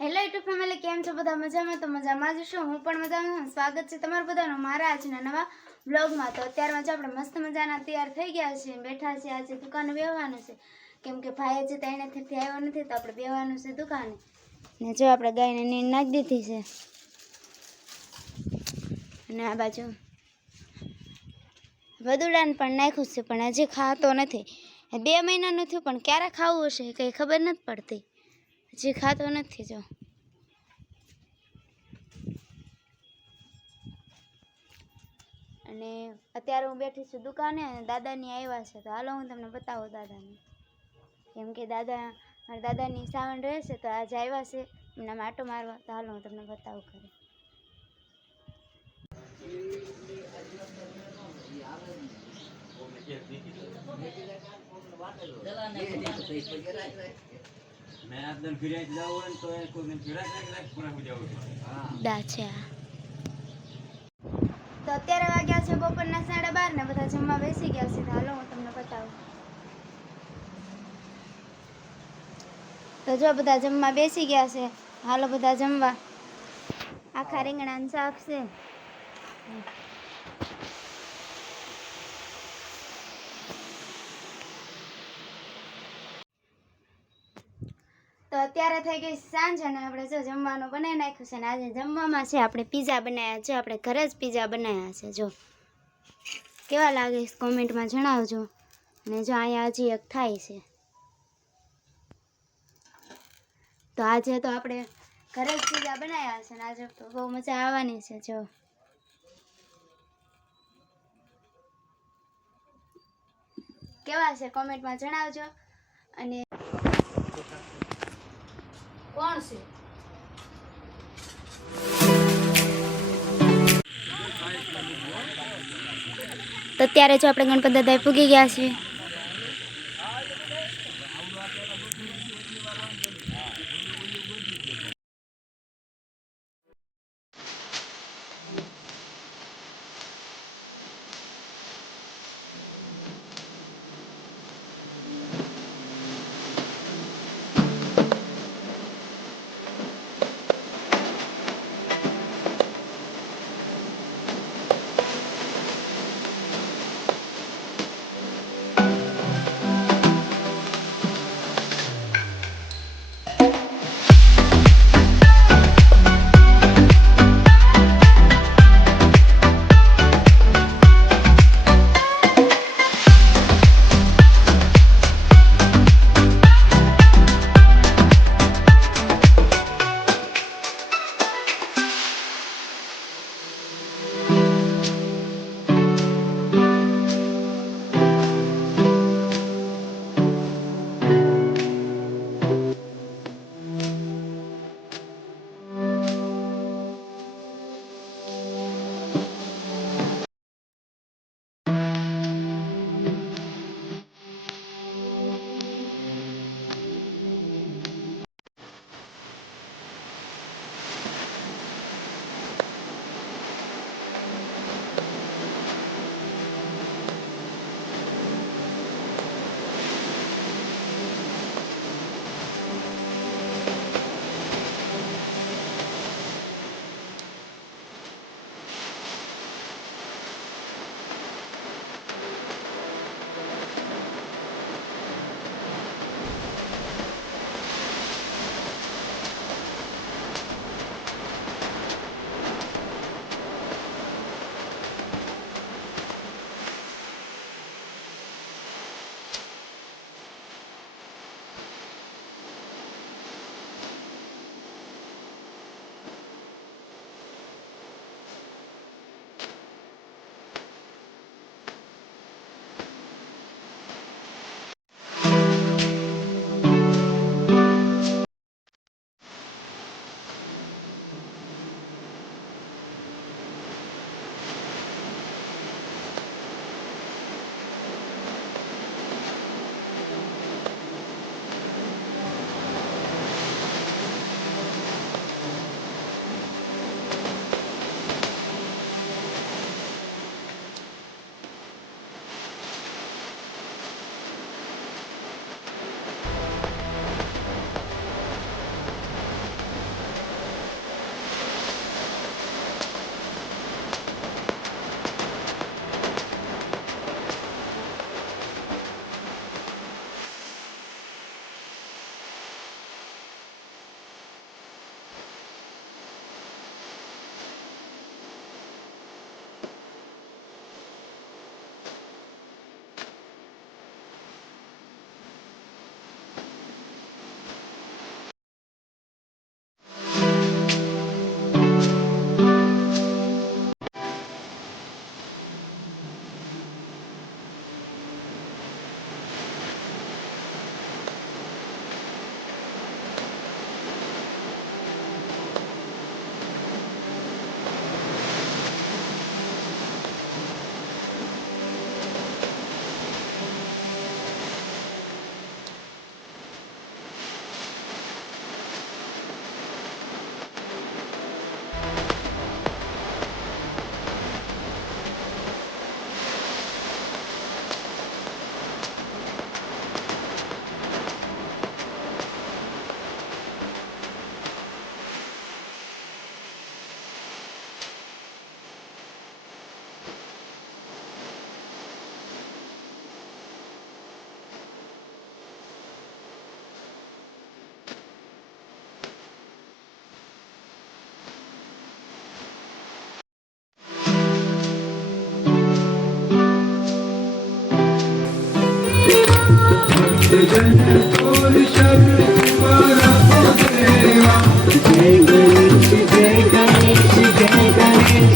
Hello YouTube family, કેમ છો બધા? મજામાં? તો મજામાં જ છું, હું પણ મજામાં છું. સ્વાગત છે તમારું બધાનું મારા આજના નવા બ્લોગમાં. તો અત્યારમાં જ આપણે મસ્ત મજાના તૈયાર થઈ ગયા છીએ, બેઠા છીએ. આજે દુકાને બેસવાનું છે, કેમ કે ભાઈ હજી તૈણેથી આવ્યો નથી, તો આપણે બેસવાનું છે દુકાને. ને જો આપણે ગાયને નીંદ નાખી દીધી છે, અને આ બાજુ વધુડાને પણ નાખ્યું છે, પણ હજી ખાતો નથી. 2 મહિનાનું થયું, પણ ક્યારે ખાવું હશે કંઈ ખબર નથી પડતી. હજી ખાતો નથી. જો અને અત્યારે હું બેઠી છું દુકાને, અને દાદાની આવ્યા છે. તો હાલો હું તમને બતાવું દાદાને, કેમ કે મારા દાદાની સાવણ રહેશે, તો આજે આવ્યા છે એમના માટો મારવા. તો હાલો હું તમને બતાવું ઘરે. તો અત્યારે વાગ્યા છે બપોરના 12:30 ને બધા જમવા બેસી ગયા છે. તો હાલો હું તમને બતાવું. તો જો બધા જમવા બેસી ગયા છે, હાલો બધા જમવા. આખા રીંગણાનું શાક છે. તો અત્યારે થઈ ગઈ સાંજ, અને આપણે જો જમવાનું બનાવી નાખ્યું છે. ને આજે જમવામાં છે આપણે પીઝા બનાવ્યા છે. આપણે ઘરે જ પીઝા બનાવ્યા છે. જો કેવા લાગે કોમેન્ટમાં જણાવજો. અને જો અહીંયા હજી એક થાય છે. તો આજે તો આપણે ઘરે જ પીઝા બનાવ્યા છે, ને આજે તો બહુ મજા આવવાની છે. જો કેવા છે કોમેન્ટમાં જણાવજો. અને કોણ છે? તો અત્યારે જો આપણે ગણપત દાદા પૂગી ગયા છીએ. भक्तजन को